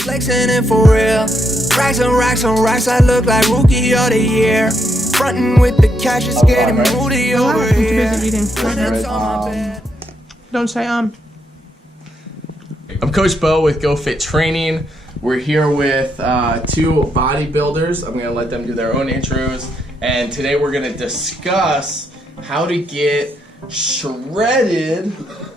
Flexing it for real. Racks on racks on racks, I look like rookie of the year. Frontin' with the cash is getting moody over here. Don't say I'm Coach Bo with Go Fit Training. We're here with two bodybuilders. I'm gonna let them do their own intros. And today we're gonna discuss how to get shredded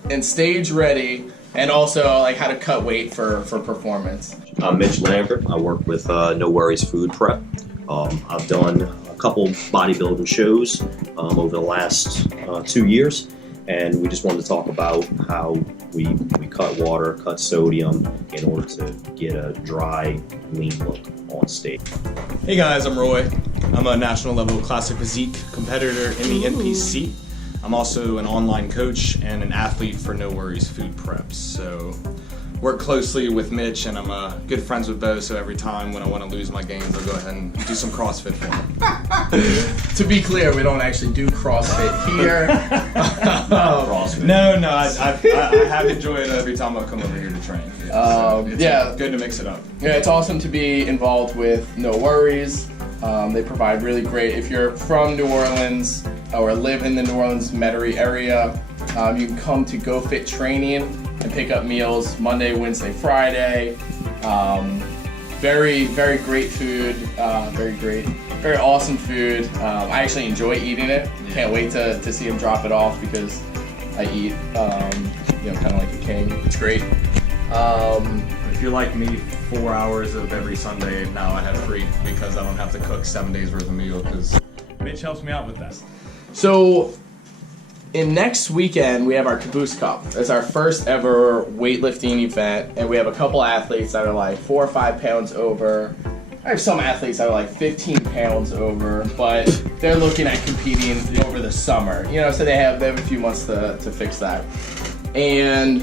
and stage ready, and also like how to cut weight for performance. I'm Mitch. I work with No Worries Food Prep. I've done a couple bodybuilding shows over the last 2 years, and we just wanted to talk about how we cut water, cut sodium in order to get a dry, lean look on stage. Hey guys, I'm Roy. I'm a national level classic physique competitor in the NPC. I'm also an online coach and an athlete for No Worries Food Preps. So work closely with Mitch, and I'm good friends with Bo, so every time when I want to lose my gains, I'll go ahead and do some CrossFit for him. To be clear, we don't actually do CrossFit here. CrossFit. No, I have enjoyed it every time I've come over here to train. It's good to mix it up. Yeah, it's awesome to be involved with No Worries. They provide really great, if you're from New Orleans or live in the New Orleans Metairie area, you can come to Go Fit Training and pick up meals Monday, Wednesday, Friday. Very, very great food, very awesome food. I actually enjoy eating it. Can't wait to see him drop it off because I eat, kind of like a king. It's great. If you're like me, 4 hours of every Sunday now I have free because I don't have to cook 7 days worth of meal because Mitch helps me out with that. So, in next weekend we have our Caboose Cup. It's our first ever weightlifting event, and we have a couple athletes that are like 4 or 5 pounds over. I have some athletes that are like 15 pounds over, but they're looking at competing over the summer. So they have a few months to fix that. And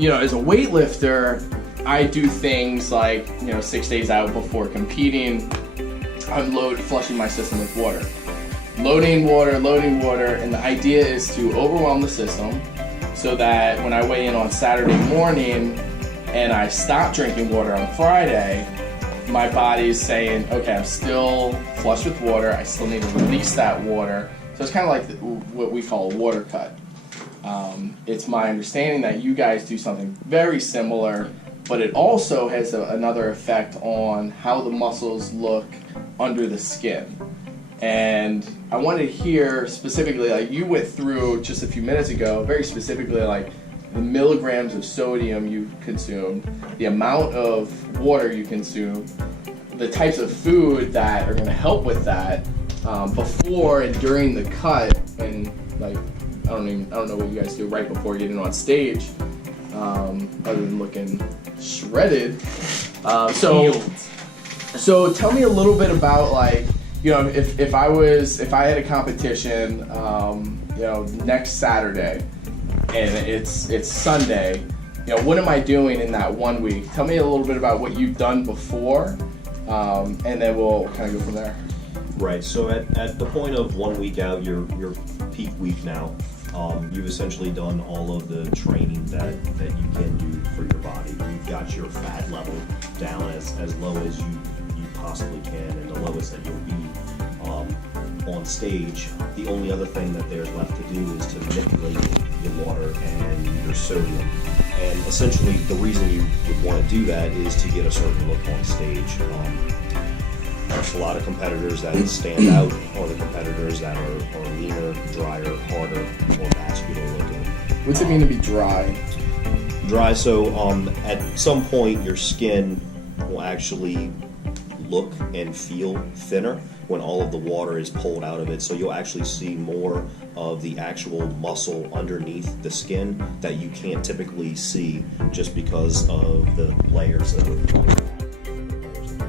as a weightlifter, I do things like, 6 days out before competing, I'm flushing my system with water. Loading water, and the idea is to overwhelm the system so that when I weigh in on Saturday morning and I stop drinking water on Friday, my body's saying, okay, I'm still flushed with water, I still need to release that water. So it's kind of like what we call a water cut. It's my understanding that you guys do something very similar, but it also has another effect on how the muscles look under the skin. And I wanted to hear specifically, like you went through just a few minutes ago, very specifically like the milligrams of sodium you consumed, the amount of water you consume, the types of food that are going to help with that before and during the cut, and like I don't know what you guys do right before getting on stage, other than looking shredded. So tell me a little bit about like, if I had a competition, next Saturday, and it's Sunday, what am I doing in that 1 week? Tell me a little bit about what you've done before, and then we'll kind of go from there. Right. So at the point of 1 week out, your peak week now, you've essentially done all of the training that you can do for your body. You've got your fat level down as low as you possibly can, and the lowest that you'll be on stage. The only other thing that there's left to do is to manipulate your water and your sodium. And essentially the reason you would want to do that is to get a certain look on stage. There's a lot of competitors that stand out, or the competitors that are leaner, drier, harder, more vascular looking. What's it mean to be dry? Dry, so at some point your skin will actually look and feel thinner when all of the water is pulled out of it. So you'll actually see more of the actual muscle underneath the skin that you can't typically see just because of the layers of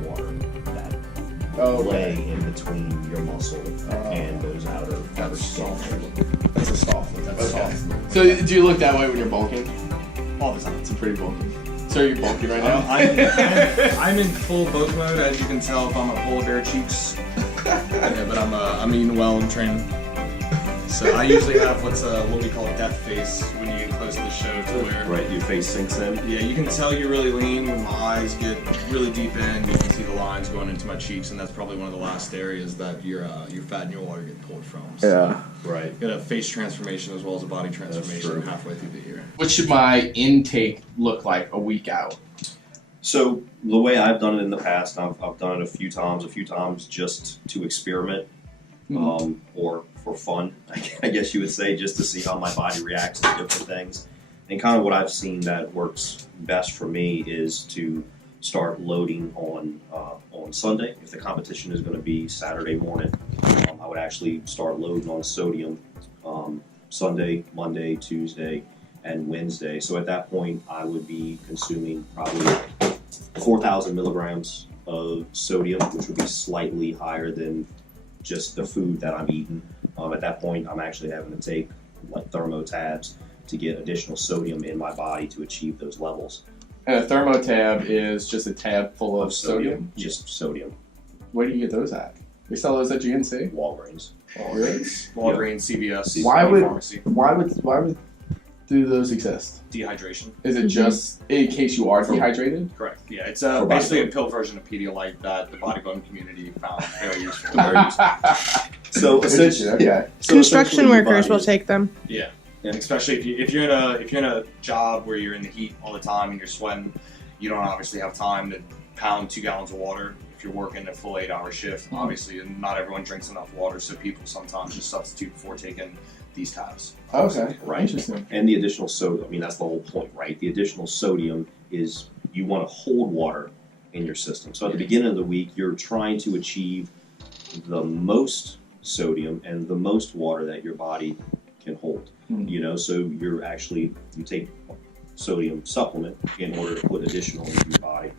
water that lay in between your muscle and those outer skin. That's a soft look. So do you look that way when you're bulking? All the time. It's pretty bulky. So you're bulky right now? I'm in full bulk mode, as you can tell if I'm a polar bear cheeks. Yeah, but I'm eating well and training. So I usually have what we call death face when you get close to the show, to where Right, your face sinks in. yeah, you can tell you're really lean when my eyes get really deep in. You can see the lines going into my cheeks, and that's probably one of the last areas that your fat and your water get pulled from. So Yeah. Right. got a face transformation as well as a body transformation true. halfway through the year. What should my intake look like a week out? So the way I've done it in the past, I've done it a few times just to experiment, or for fun, I guess you would say, just to see how my body reacts to different things. And kind of what I've seen that works best for me is to start loading on Sunday. If the competition is going to be Saturday morning, I would actually start loading on sodium Sunday, Monday, Tuesday, and Wednesday. So at that point, I would be consuming probably 4,000 milligrams of sodium, which would be slightly higher than just the food that I'm eating. At that point, I'm actually having to take like thermotabs to get additional sodium in my body to achieve those levels. And a thermotab is just a tab full of sodium? Just sodium. Where do you get those at? You sell those at GNC? Walgreens. Really? Walgreens, CVS, Why would pharmacy. why would do those exist? Dehydration. Is it just in case you are dehydrated? Correct. Yeah, it's For basically a bodybuilding. pill version of Pedialyte that the bodybuilding community found very useful. So essentially, Okay. so Construction essentially your workers body will is- take them. Yeah. Yeah. Especially if you're in a job where you're in the heat all the time and you're sweating, you don't obviously have time to pound 2 gallons of water. If you're working a full 8-hour shift, obviously, and not everyone drinks enough water, so people sometimes just substitute before taking these tabs. Okay. Right. Interesting. And the additional sodium, I mean, that's the whole point, right? The additional sodium is you want to hold water in your system. So at the beginning of the week, you're trying to achieve the most sodium and the most water that your body can hold. You know, so you take sodium supplement in order to put additional into your body.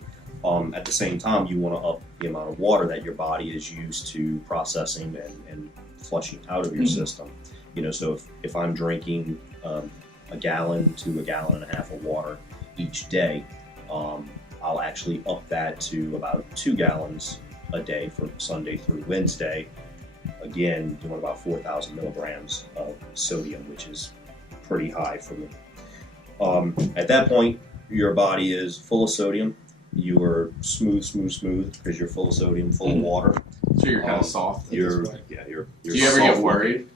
At the same time, you want to up the amount of water that your body is used to processing and flushing out of your system. You know, so if I'm drinking a gallon to a gallon and a half of water each day, I'll actually up that to about 2 gallons a day from Sunday through Wednesday. Again, doing about 4,000 milligrams of sodium, which is pretty high for me. At that point, your body is full of sodium. You are smooth because you're full of sodium, full of water. So you're kind of soft. at this point. You're Do you ever soft get worried?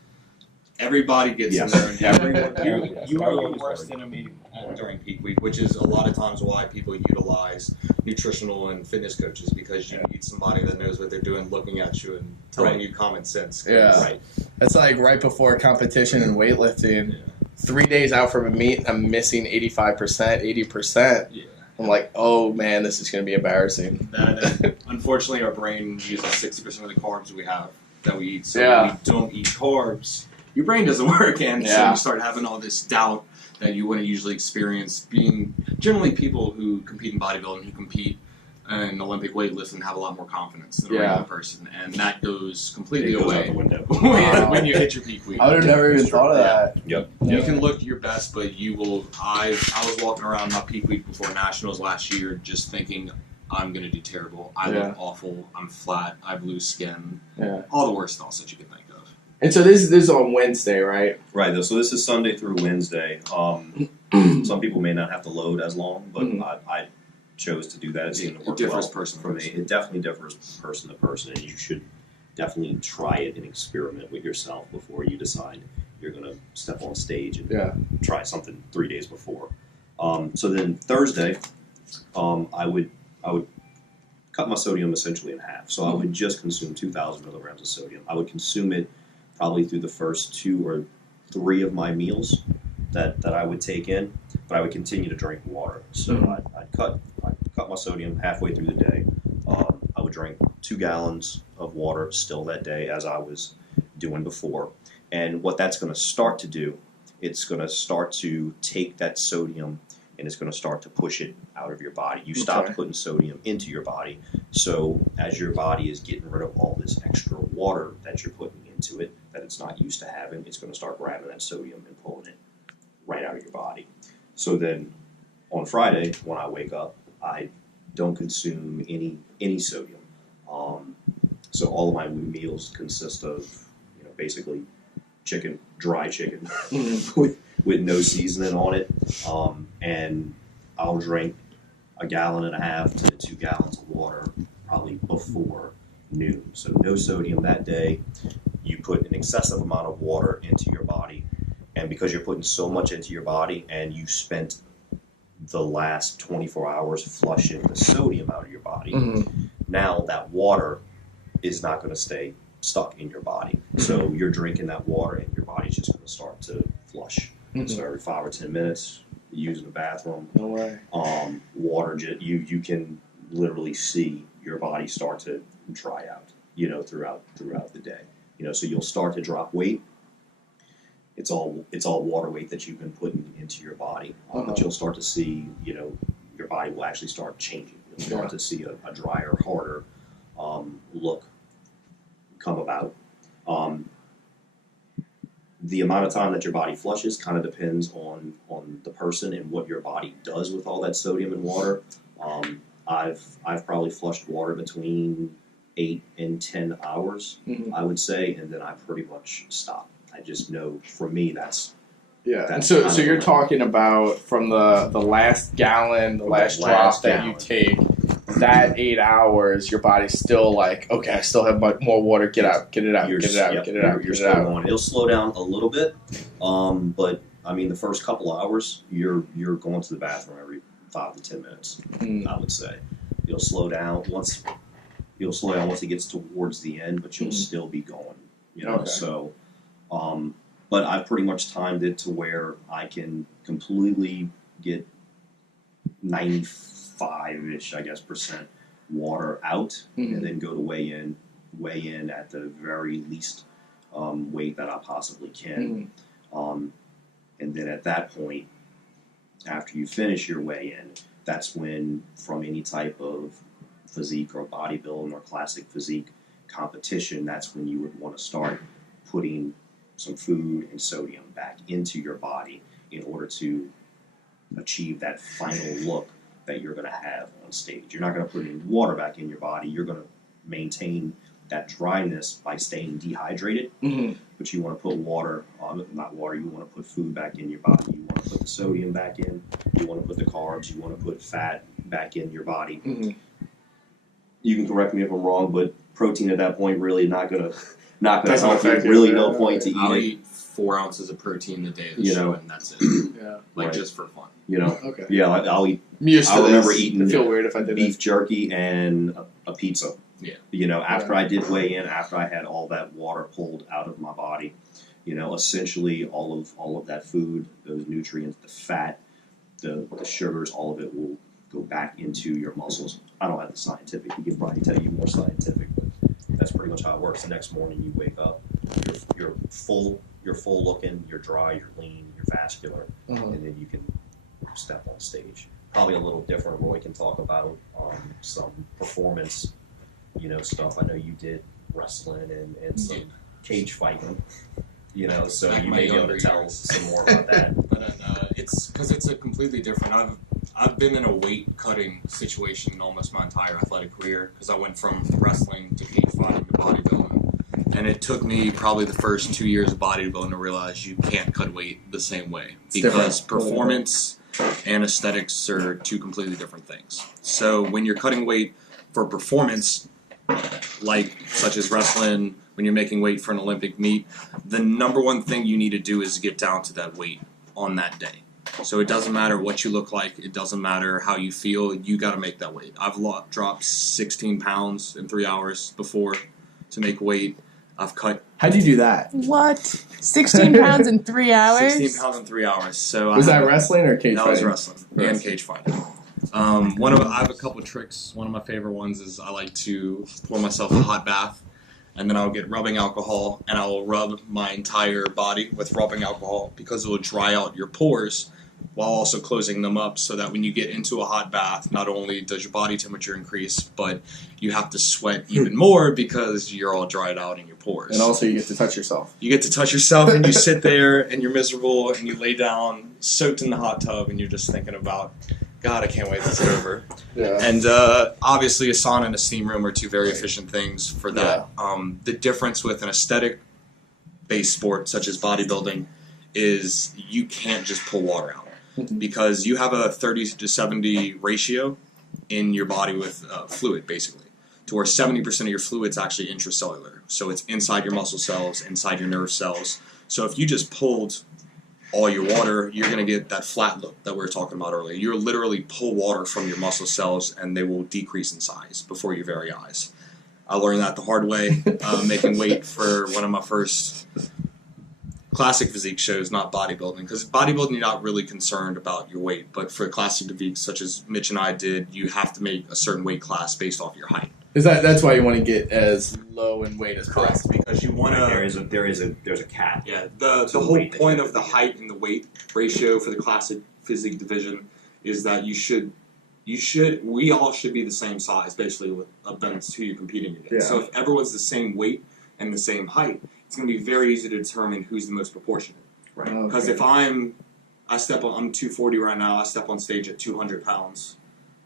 Everybody gets Yes. in there. Yes. You are your Everyone's worst worried. enemy during peak week, which is a lot of times why people utilize nutritional and fitness coaches, because you need somebody that knows what they're doing, looking at you and telling Right. you common sense. Yeah. Right. It's like right before a competition in weightlifting. 3 days out from a meet, I'm missing 85%, 80%. Yeah. I'm like, oh man, this is going to be embarrassing. That, unfortunately, our brain uses 60% of the carbs we have that we eat. So Yeah. when we don't eat carbs, your brain doesn't work, and so Yeah. you start having all this doubt that you wouldn't usually experience. Being generally people who compete in bodybuilding, who compete in Olympic weightlifting, have a lot more confidence than a Yeah. regular person, and that goes completely It goes out away the window. when you hit your peak week. I would have never even That's true. thought of that. Yep. You can look your best, but you will. I was walking around my peak week before nationals last year, just thinking I'm going to do terrible. I Yeah. look awful. I'm flat. I have loose skin. Yeah. All the worst thoughts that you can think of. And so this is on Wednesday, right? Right. So this is Sunday through Wednesday. Some people may not have to load as long, but I chose to do that. It seemed to It work differs well person to for me. person. It definitely differs person to person, and you should definitely try it and experiment with yourself before you decide you're going to step on stage and Yeah. try something 3 days before. So then Thursday, I would cut my sodium essentially in half. So I would just consume 2,000 milligrams of sodium. I would consume it probably through the first 2 or 3 of my meals that I would take in, but I would continue to drink water. So I'd cut my sodium halfway through the day. I would drink 2 gallons of water still that day, as I was doing before. And what that's going to start to do, it's going to start to take that sodium and it's going to start to push it out of your body. You stopped putting sodium into your body. So as your body is getting rid of all this extra water that you're putting into it, that it's not used to having, it's going to start grabbing that sodium and pulling it right out of your body. So then on Friday, when I wake up, I don't consume any sodium. So all of my meals consist of, basically dry chicken, with no seasoning on it, and I'll drink 1.5 gallons to 2 gallons of water probably before noon. So no sodium that day. You put an excessive amount of water into your body, and because you're putting so much into your body and you spent the last 24 hours flushing the sodium out of your body, now that water is not going to stay stuck in your body. So you're drinking that water and your body's just going to start to flush. So every 5 or 10 minutes, using the bathroom, No way. water, you can literally see your body start to dry out, throughout the day. So you'll start to drop weight. It's all water weight that you've been putting into your body. But you'll start to see, your body will actually start changing. You'll start to see a drier, harder look come about. The amount of time that your body flushes kind of depends on the person and what your body does with all that sodium and water. I've probably flushed water between 8 and 10 hours, I would say, and then I pretty much stop. I just know, for me, that's And so you're talking about from the last gallon, the last drop that you take, that 8 hours, your body's still like, okay, I still have more water. Get it out. You're still going. It'll slow down a little bit, but I mean, the first couple of hours, you're going to the bathroom every 5 to 10 minutes. I would say you'll slow down once it gets towards the end, but you'll still be going. Okay. So, but I've pretty much timed it to where I can completely get 95-ish, I guess, percent water out, and then go to weigh in at the very least weight that I possibly can. And then at that point, after you finish your weigh-in, that's when, from any type of physique or bodybuilding or classic physique competition, that's when you would want to start putting some food and sodium back into your body in order to achieve that final look that you're going to have on stage. You're not going to put any water back in your body. You're going to maintain that dryness by staying dehydrated, but you want to put you want to put food back in your body. You want to put the sodium back in. You want to put the carbs. You want to put fat back in your body. You can correct me if I'm wrong, but protein at that point really not going to help you. Really no point to eat I'll it. eat 4 ounces of protein the day of the show, and that's it. Right. Just for fun. Okay. Yeah, I'll eat. I'm used to I remember this. eating It'd feel weird if I did beef jerky and a pizza. Yeah. After I did weigh in, after I had all that water pulled out of my body, essentially all of that food, those nutrients, the fat, the sugars, all of it will go back into your muscles. I don't have the scientific. We can probably tell you more scientific, but that's pretty much how it works. The next morning you wake up, you're full looking, you're dry, you're lean, you're vascular, and then you can step on stage. Probably a little different. Roy can talk about some performance, stuff. I know you did wrestling and some cage fighting, so Back you my may be able younger to tell years. some more about that. But it's because it's a completely different. I've been in a weight cutting situation almost my entire athletic career because I went from wrestling to cage fighting to bodybuilding, and it took me probably the first 2 years of bodybuilding to realize you can't cut weight the same way because performance and aesthetics are two completely different things. So when you're cutting weight for performance, such as wrestling, when you're making weight for an Olympic meet, the number one thing you need to do is get down to that weight on that day. So it doesn't matter what you look like. It doesn't matter how you feel. You got to make that weight. I've dropped 16 pounds in 3 hours before to make weight. I've cut. How'd you do that? What? 16 pounds in 3 hours? 16 pounds in 3 hours. So Was that wrestling or cage That fighting? was wrestling and cage fighting. I have a couple of tricks. One of my favorite ones is I like to pour myself a hot bath, and then I'll get rubbing alcohol, and I will rub my entire body with rubbing alcohol because it will dry out your pores while also closing them up so that when you get into a hot bath, not only does your body temperature increase, but you have to sweat even more because you're all dried out in your pores. And also you get to touch yourself. You get to touch yourself, and you sit there, and you're miserable, and you lay down, soaked in the hot tub, and you're just thinking about, God, I can't wait this is over. Yeah. And obviously a sauna and a steam room are two very efficient things for that. The difference with an aesthetic based sport such as bodybuilding is you can't just pull water out because you have a 30 to 70 ratio in your body with fluid, basically, to where 70% of your fluid's actually intracellular. So it's inside your muscle cells, inside your nerve cells. So if you just pulled all your water, you're going to get that flat look that we were talking about earlier. You'll literally pull water from your muscle cells and they will decrease in size before your very eyes. I learned that the hard way, making weight for one of my first classic physique shows, not bodybuilding. Because bodybuilding, you're not really concerned about your weight. But for classic physique, such as Mitch and I did, you have to make a certain weight class based off your height. That's why you want to get as low in weight as Correct, possible. because you want to. There's a cap. Yeah, the whole point of the height and the weight ratio for the classic physique division is that we all should be the same size, basically, with against who you're competing against. Yeah. So if everyone's the same weight and the same height, it's going to be very easy to determine who's the most proportionate. Right. Because if I'm 240 right now, I step on stage at 200 pounds.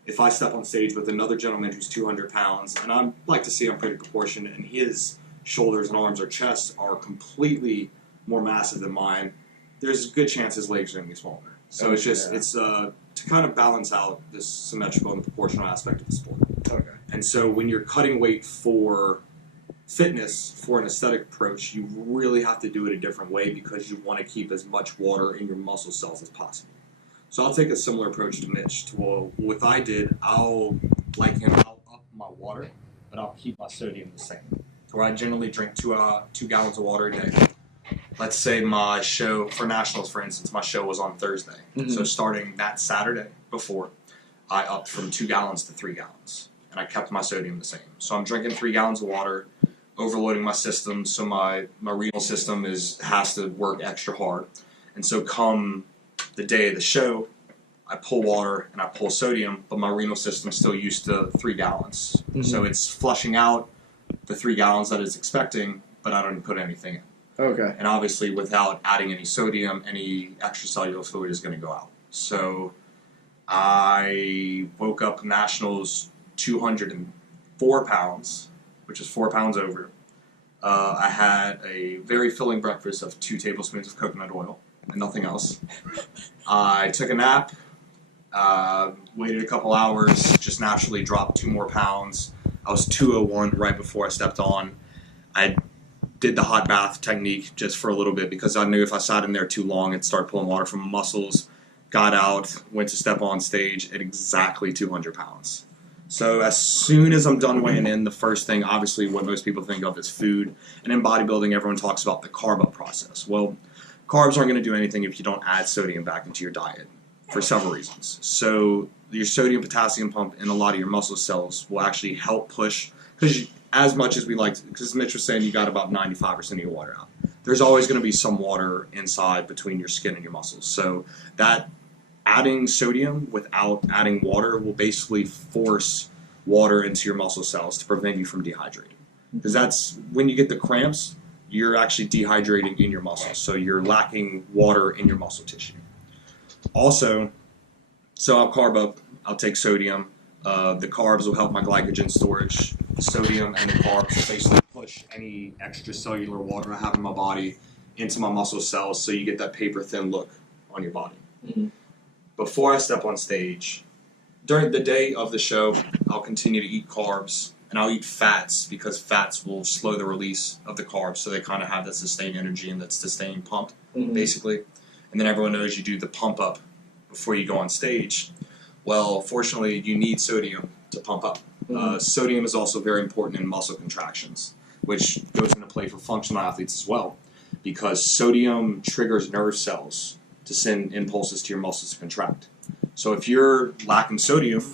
If I step on stage with another gentleman who's 200 pounds, and I like to see I'm pretty proportionate, and his shoulders and arms or chest are completely more massive than mine, there's a good chance his legs are going to be smaller. So it's to kind of balance out this symmetrical and proportional aspect of the sport. Okay. And so when you're cutting weight for fitness, for an aesthetic approach, you really have to do it a different way because you want to keep as much water in your muscle cells as possible. So I'll take a similar approach to Mitch. What I did, I'll up my water, but I'll keep my sodium the same. So where I generally drink 2 gallons of water a day. Let's say my show, for nationals for instance, my show was on Thursday. Mm-hmm. So starting that Saturday before, I upped from 2 gallons to 3 gallons. And I kept my sodium the same. So I'm drinking 3 gallons of water, overloading my system, so my renal system has to work extra hard. And so come the day of the show, I pull water and I pull sodium, but my renal system's still used to 3 gallons. Mm-hmm. So it's flushing out the 3 gallons that it's expecting, but I don't put anything in. Okay. And obviously without adding any sodium, any extracellular fluid is going to go out. So I woke up nationals 204 pounds, which is 4 pounds over. I had a very filling breakfast of 2 tablespoons of coconut oil and nothing else. I took a nap, waited a couple hours, just naturally dropped 2 more pounds. I was 201 right before I stepped on. I did the hot bath technique just for a little bit because I knew if I sat in there too long, it'd start pulling water from my muscles. Got out, went to step on stage at exactly 200 pounds. So as soon as I'm done weighing in, the first thing, obviously what most people think of is food. And in bodybuilding, everyone talks about the carb up process. Well, carbs aren't going to do anything if you don't add sodium back into your diet for several reasons. So your sodium potassium pump in a lot of your muscle cells will actually help push, because as much as we like to, because Mitch was saying you got about 95% of your water out. There's always going to be some water inside between your skin and your muscles. So that adding sodium without adding water will basically force water into your muscle cells to prevent you from dehydrating. Because that's when you get the cramps, you're actually dehydrating in your muscles. So you're lacking water in your muscle tissue. Also, so I'll carb up, I'll take sodium. The carbs will help my glycogen storage. The sodium and the carbs will basically push any extracellular water I have in my body into my muscle cells so you get that paper thin look on your body. Mm-hmm. Before I step on stage, during the day of the show, I'll continue to eat carbs and I'll eat fats because fats will slow the release of the carbs so they kind of have that sustained energy and that sustained pump, basically. And then everyone knows you do the pump up before you go on stage. Well, fortunately, you need sodium to pump up. Sodium is also very important in muscle contractions, which goes into play for functional athletes as well, because sodium triggers nerve cells to send impulses to your muscles to contract. So if you're lacking sodium,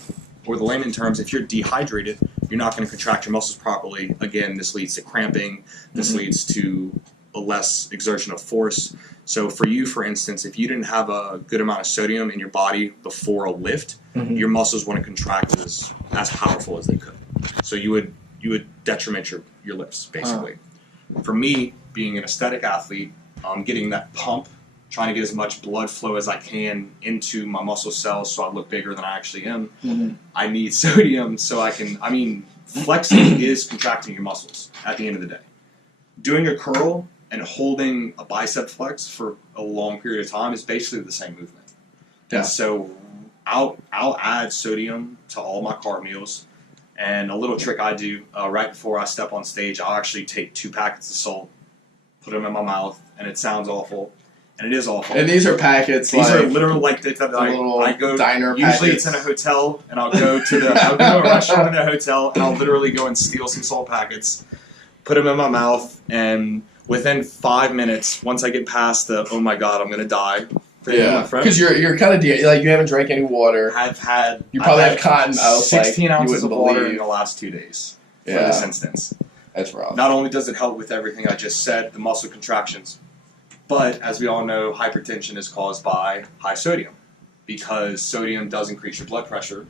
or the layman terms, if you're dehydrated, you're not going to contract your muscles properly. Again, this leads to cramping. This leads to a less exertion of force. So for you, for instance, if you didn't have a good amount of sodium in your body before a lift, your muscles wouldn't contract as powerful as they could. So you would detriment your lifts, basically. For me, being an aesthetic athlete, getting that pump, trying to get as much blood flow as I can into my muscle cells so I look bigger than I actually am, I need sodium so I can, flexing is contracting your muscles at the end of the day. Doing a curl and holding a bicep flex for a long period of time is basically the same movement. Yeah. And so I'll add sodium to all my carb meals. And a little trick I do right before I step on stage, I'll actually take 2 packets of salt, put them in my mouth, and it sounds awful. And it is awful. And these are packets. These like, are literal like little I go diner usually packets. it's in a hotel, and I'll go to a restaurant in a hotel, and I'll literally go and steal some salt packets, put them in my mouth, and within 5 minutes, once I get past the oh my god I'm gonna die, Yeah, my friend, because you're kind of like you haven't drank any water. I've had You probably I've have cotton mouth. 16 like, ounces of water in believe. the last 2 days for Yeah. this instance. That's rough. Not only does it help with everything I just said, the muscle contractions, but as we all know, hypertension is caused by high sodium because sodium does increase your blood pressure.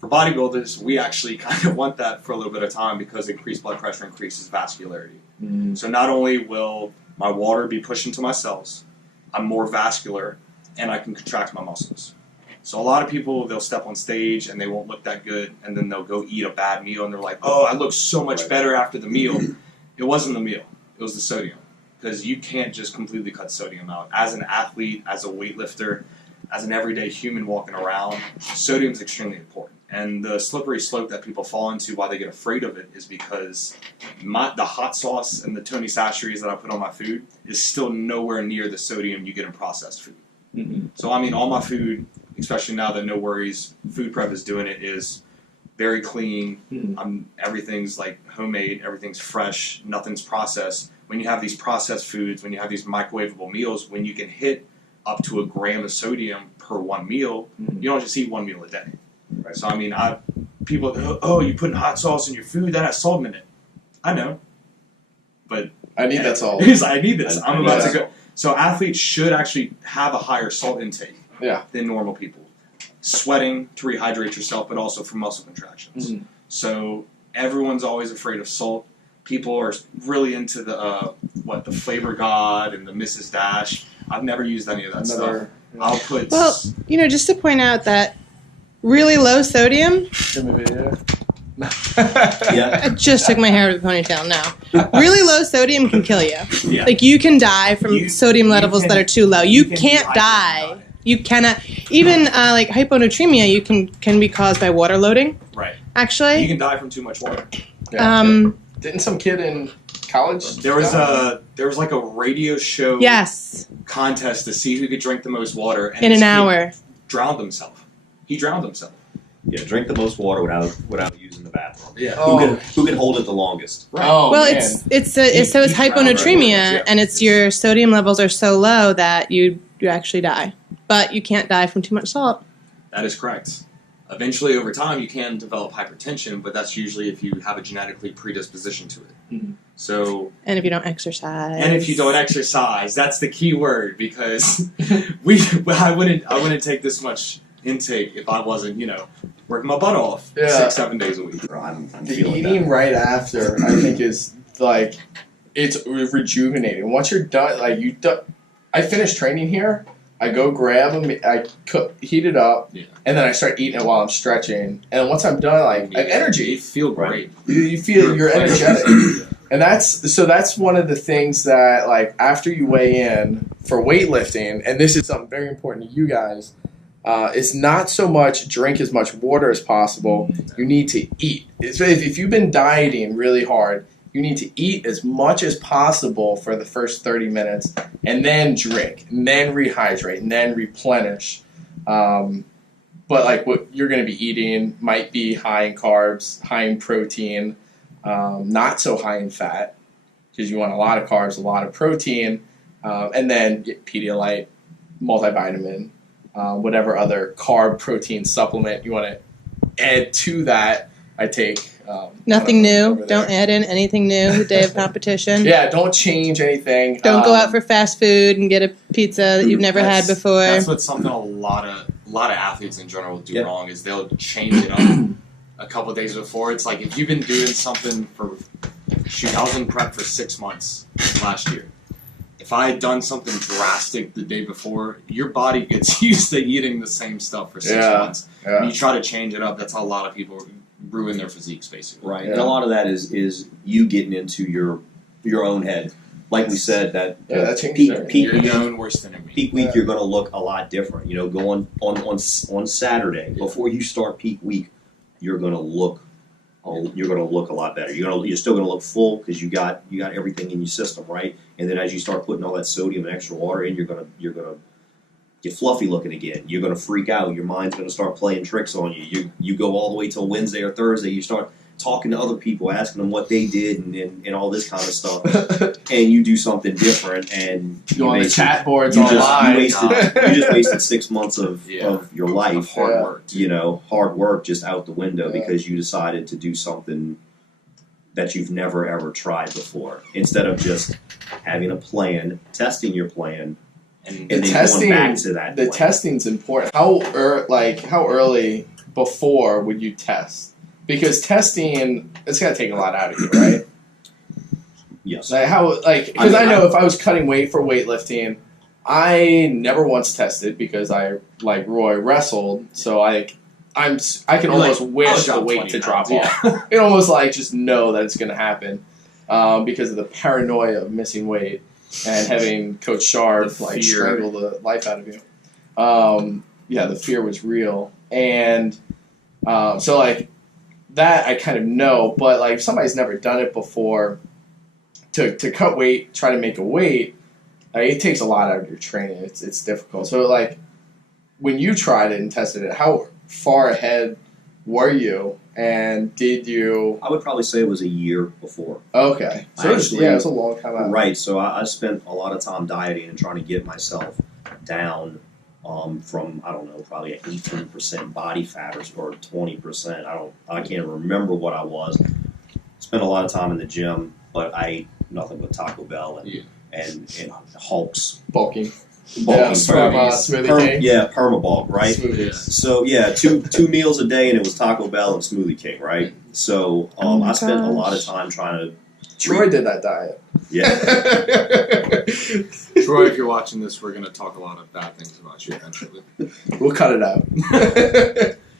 For bodybuilders, we actually kind of want that for a little bit of time because increased blood pressure increases vascularity. Mm. So not only will my water be pushed into my cells, I'm more vascular, and I can contract my muscles. So a lot of people, they'll step on stage and they won't look that good, and then they'll go eat a bad meal, and they're like, oh, I look so much better after the meal. It wasn't the meal. It was the sodium. Because you can't just completely cut sodium out. As an athlete, as a weightlifter, as an everyday human walking around, sodium is extremely important. And the slippery slope that people fall into, why they get afraid of it, is because the hot sauce and the Tony Chachere's that I put on my food is still nowhere near the sodium you get in processed food. Mm-hmm. So I mean, all my food, especially now that No Worries Food Prep is doing it, is very clean. Mm-hmm. Everything's like homemade, everything's fresh, nothing's processed. When you have these processed foods, when you have these microwavable meals, when you can hit up to 1 gram of sodium per 1 meal, you don't just eat 1 meal a day. Right. So I mean, people go, oh, you putting hot sauce in your food, that has salt in it. I know, but I need that salt. I need this. I'm about to go. So athletes should actually have a higher salt intake than normal people. Sweating to rehydrate yourself, but also for muscle contractions. Mm-hmm. So everyone's always afraid of salt. People are really into the Flavor God and the Mrs. Dash. I've never used any of that stuff. I'll put. Well, just to point out that really low sodium. Yeah. I just took my hair out of the ponytail now. Really low sodium can kill you. Yeah. Like you can die from sodium levels that are too low. You can't die. You cannot. Even like hyponatremia, can be caused by water loading. Right. Actually. You can die from too much water. Didn't some kid in college? There was like a radio show contest to see who could drink the most water. And in an hour. Drowned himself. He drowned himself. Yeah, drink the most water without using the bathroom. Yeah. Who can hold it the longest? Right. Oh, Well, man. it's hyponatremia, and it's your sodium levels are so low that you actually die. But you can't die from too much salt. That is correct. Eventually, over time, you can develop hypertension, but that's usually if you have a genetically predisposition to it. Mm-hmm. So, And if you don't exercise. and if you don't exercise, that's the key word because I wouldn't take this much intake if I wasn't, working my butt off 6-7 days a week. I'm The feeling eating that. right after, I think, is like it's rejuvenating. Once you're done, I finish training here. I go grab them, I heat it up, and then I start eating it while I'm stretching. And once I'm done, I have energy. You feel great. You feel you're energetic. And that's one of the things that, like, after you weigh in for weightlifting, and this is something very important to you guys, it's not so much drink as much water as possible. You need to eat. If you've been dieting really hard, you need to eat as much as possible for the first 30 minutes, and then drink, and then rehydrate, and then replenish. But like what you're going to be eating might be high in carbs, high in protein, not so high in fat, because you want a lot of carbs, a lot of protein, and then get Pedialyte, multivitamin, whatever other carb protein supplement you want to add to that. I take Nothing new. Don't add in anything new the day of competition. Yeah, don't change anything. Don't go out for fast food and get a pizza that you've never had before. That's what's something a lot of athletes in general do wrong is they'll change it up a couple of days before. It's like if you've been doing something for I was in prep for 6 months last year. If I had done something drastic the day before, your body gets used to eating the same stuff for 6 months. Yeah. When you try to change it up, that's how a lot of people ruin their physiques, basically. Right, Yeah. and a lot of that is you getting into your own head. like we said, that that changes peak everything. You're week, known worse than a week. peak week, you're going to look a lot different. You know, go on Saturday before you start peak week, you're going to look a lot better. You're still going to look full because you got everything in your system, right? And then as you start putting all that sodium and extra water in, you're gonna get fluffy looking again. You're gonna freak out. Your mind's gonna start playing tricks on you. You go all the way till Wednesday or Thursday. You start talking to other people, asking them what they did and all this kind of stuff, and you do something different. And you on the chat boards you online. you just wasted 6 months of your life, of hard work. You know, hard work just out the window because you decided to do something that you've never ever tried before. Instead of just having a plan, testing your plan, and then going back to that. The plan. testing's important. How early before would you test? Because testing, it's gonna take a lot out of you, right? Yes. Because I know if I was cutting weight for weightlifting, I never once tested because I, like Roy, wrestled, so I can almost wish the weight to drop off. It almost just know that it's going to happen because of the paranoia of missing weight and having Coach Sharp strangle the life out of you. The fear was real, and so that I kind of know. But if somebody's never done it before, to cut weight, try to make a weight, it takes a lot out of your training. It's difficult. So when you tried it and tested it, how far ahead were you, and did you? I would probably say it was a year before. Okay, so it's a long time out. Right, so I spent a lot of time dieting and trying to get myself down from, I don't know, probably an 18% body fat or 20%. I can't remember what I was. Spent a lot of time in the gym, but I ate nothing but Taco Bell and Hulk's. Bulking. Smoothie King. Permabulk, right? Smoothies. So two meals a day, and it was Taco Bell and Smoothie King, right? So I spent a lot of time trying to. Troy did that diet. Yeah. Troy, if you're watching this, we're going to talk a lot of bad things about you eventually. We'll cut it out.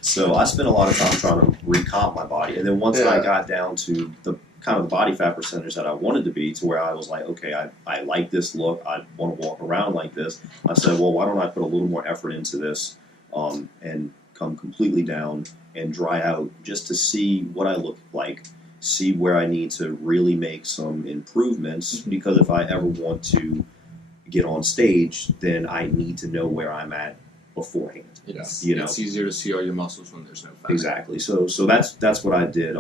So I spent a lot of time trying to recomp my body, and then once I got down to the kind of the body fat percentage that I wanted to be, to where I was like, okay, I like this look, I want to walk around like this, I said, well, why don't I put a little more effort into this and come completely down and dry out just to see what I look like, see where I need to really make some improvements, because if I ever want to get on stage, then I need to know where I'm at beforehand. It's easier to see all your muscles when there's no fat. Exactly. So that's what I did.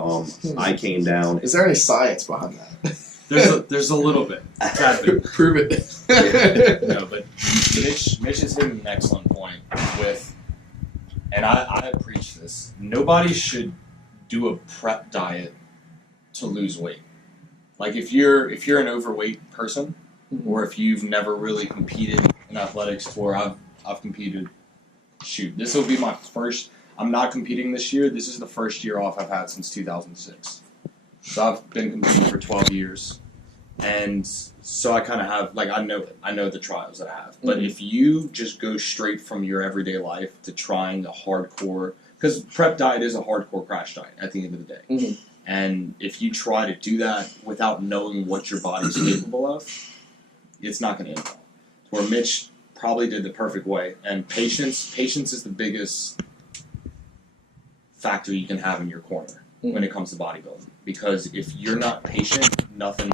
I came down. Is there any science behind that? There's a little bit. Prove it. No, but Mitch has hit an excellent point with, and I preach this. Nobody should do a prep diet to lose weight. If you're an overweight person, or if you've never really competed in athletics before, I've competed. Shoot, this will be my first. I'm not competing this year. This is the first year off I've had since 2006. So I've been competing for 12 years, and so I kind of have I know the trials that I have. But if you just go straight from your everyday life to trying a hardcore, because prep diet is a hardcore crash diet at the end of the day, and if you try to do that without knowing what your body's capable of, it's not going to end well. Where Mitch probably did the perfect way, and patience is the biggest factor you can have in your corner when it comes to bodybuilding, because if you're not patient, nothing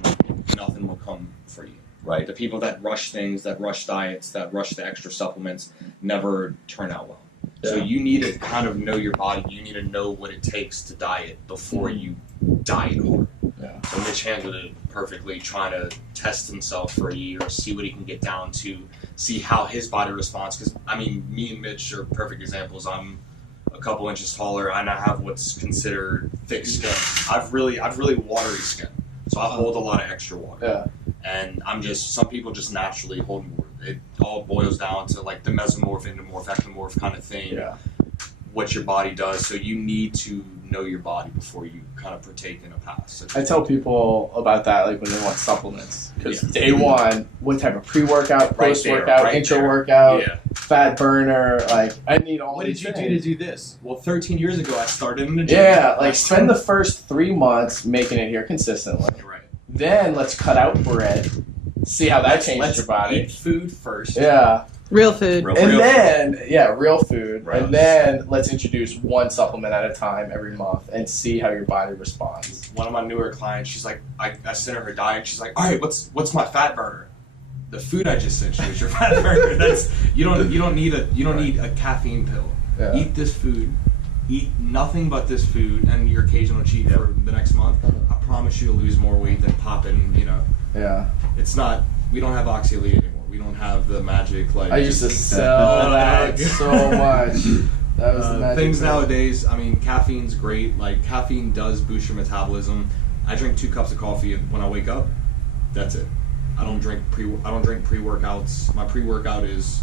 will come for you. Right? The people that rush things, that rush diets, that rush the extra supplements never turn out well. So you need to kind of know your body. You need to know what it takes to diet before you diet hard. Yeah. So Mitch handled it perfectly, trying to test himself for a year, see what he can get down to, see how his body responds. Because, me and Mitch are perfect examples. I'm a couple inches taller, and I have what's considered thick skin. I've really watery skin, so I hold a lot of extra water. Yeah. And some people just naturally hold more. It all boils down to the mesomorph, endomorph, ectomorph kind of thing. Yeah. What your body does. So you need to know your body before you kind of partake in a pass. I tell people about that when they want supplements, because they want what type of pre-workout, post-workout, intra-workout, fat burner. I need all. What did these you things. do to do this? Well, 13 years ago I started in the gym. Yeah, spend the first 3 months making it here consistently. Right. Then let's cut out bread see how that changed Let's your body. eat food first. Yeah. Real food. Real And food. then, real food. Right. And then let's introduce one supplement at a time every month and see how your body responds. One of my newer clients, she's like, I sent her diet. She's like, all right, what's my fat burner? The food I just sent you is your fat burner. That's you don't need a caffeine pill. Yeah. Eat this food. Eat nothing but this food and your occasional cheat for the next month. I promise you to lose more weight than popping. Yeah. It's not. We don't have Oxy Elite anymore. We don't have the magic like. I used to sell that so much. That was the magic things thing. nowadays. I mean, caffeine's great. Like caffeine does boost your metabolism. I drink 2 cups of coffee when I wake up. That's it. I don't drink pre-workouts. My pre-workout is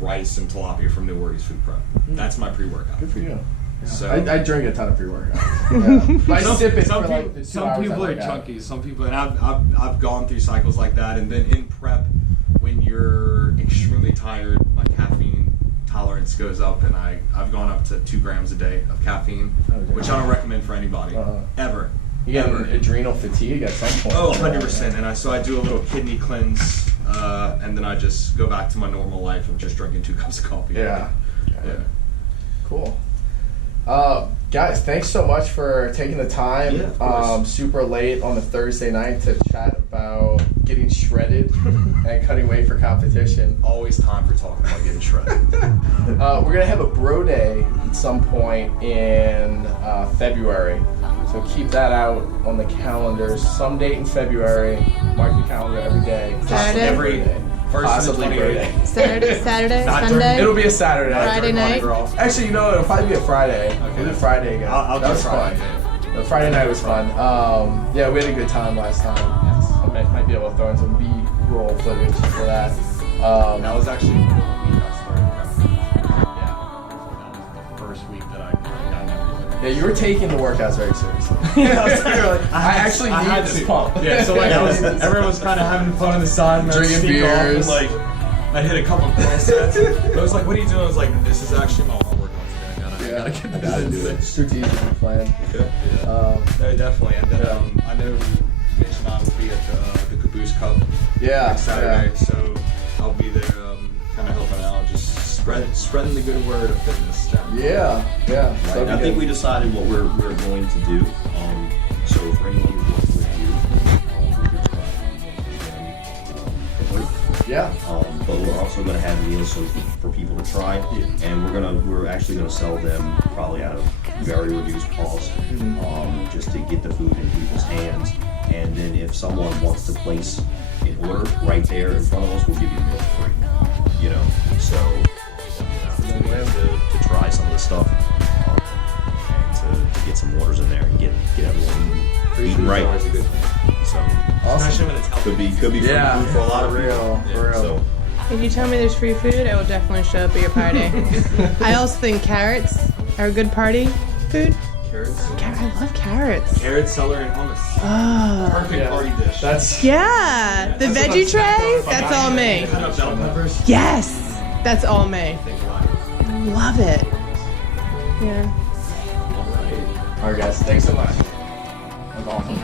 rice and tilapia from New Worries Food Prep. That's my pre-workout. Good for you. Yeah. So I drink a ton of pre-workout. Yeah. But I sip it for people, like the 2 some hours people I are work out. chunky. Some people, and I've gone through cycles like that. And then in prep, when you're extremely tired, my caffeine tolerance goes up, and I've gone up to 2 grams a day of caffeine, which I don't recommend for anybody ever. You get adrenal fatigue at some point. Oh, 100%. And so I do a little kidney cleanse, and then I just go back to my normal life of just drinking 2 cups of coffee. Yeah. Yeah. Cool. Guys, thanks so much for taking the time, Yeah, of course. super late on a Thursday night to chat about getting shredded and cutting weight for competition. Always time for talking about getting shredded. We're going to have a bro day at some point in February. So keep that out on the calendar. Some date in February. Mark your calendar every day. Saturday? Every day. First Possibly and bro 28th. day. Saturday, Not during- Sunday. It'll be a Saturday. Friday night? Actually, it'll probably be a Friday. Okay. We'll do Friday again. I'll that do was Friday. fun. The Friday night was fun. Yeah, we had a good time last time. I might be able to throw in some B-roll footage for that. That was actually the week I started prepping. Yeah. So that was the first week that I got everything. Yeah, you were taking the workouts very seriously. I actually need this pump. Yeah, so like everyone was kind of having fun on the side, and Drinking sneak off, and, beers. like I hit a couple of curl sets. I was like, "What are you doing?" I was like, "This is actually my workout today. I gotta do it." Strategically planned. No, definitely. And then I know Mitch and I will be at the Caboose Cup next Saturday, so I'll be there, kind of helping out, just spreading the good word of fitness down. Yeah. Right. I think we decided what we're going to do. So for anyone who's working with you, we could try Yeah. but we're also going to have meals for people to try, and we're actually going to sell them probably at a very reduced cost, just to get the food in people's hands. And then if someone wants to place an order right there in front of us, we'll give you the meal for free. So to try some of the stuff, and to get some orders in there and get everyone eating right. Always a good thing. So Awesome. Especially when it's healthy. could be free food for a lot of for real, people. for real. So If you tell me there's free food, I will definitely show up at your party. I also think carrots are a good party food. Carrots. I love carrots. Carrots, celery, and hummus. Oh. Perfect party dish. That's Yeah, the That's veggie what tray, that's all me. Cut up bell peppers. Yes, that's all me. Love it. Yeah. all right, guys. Thanks so much. That was awesome.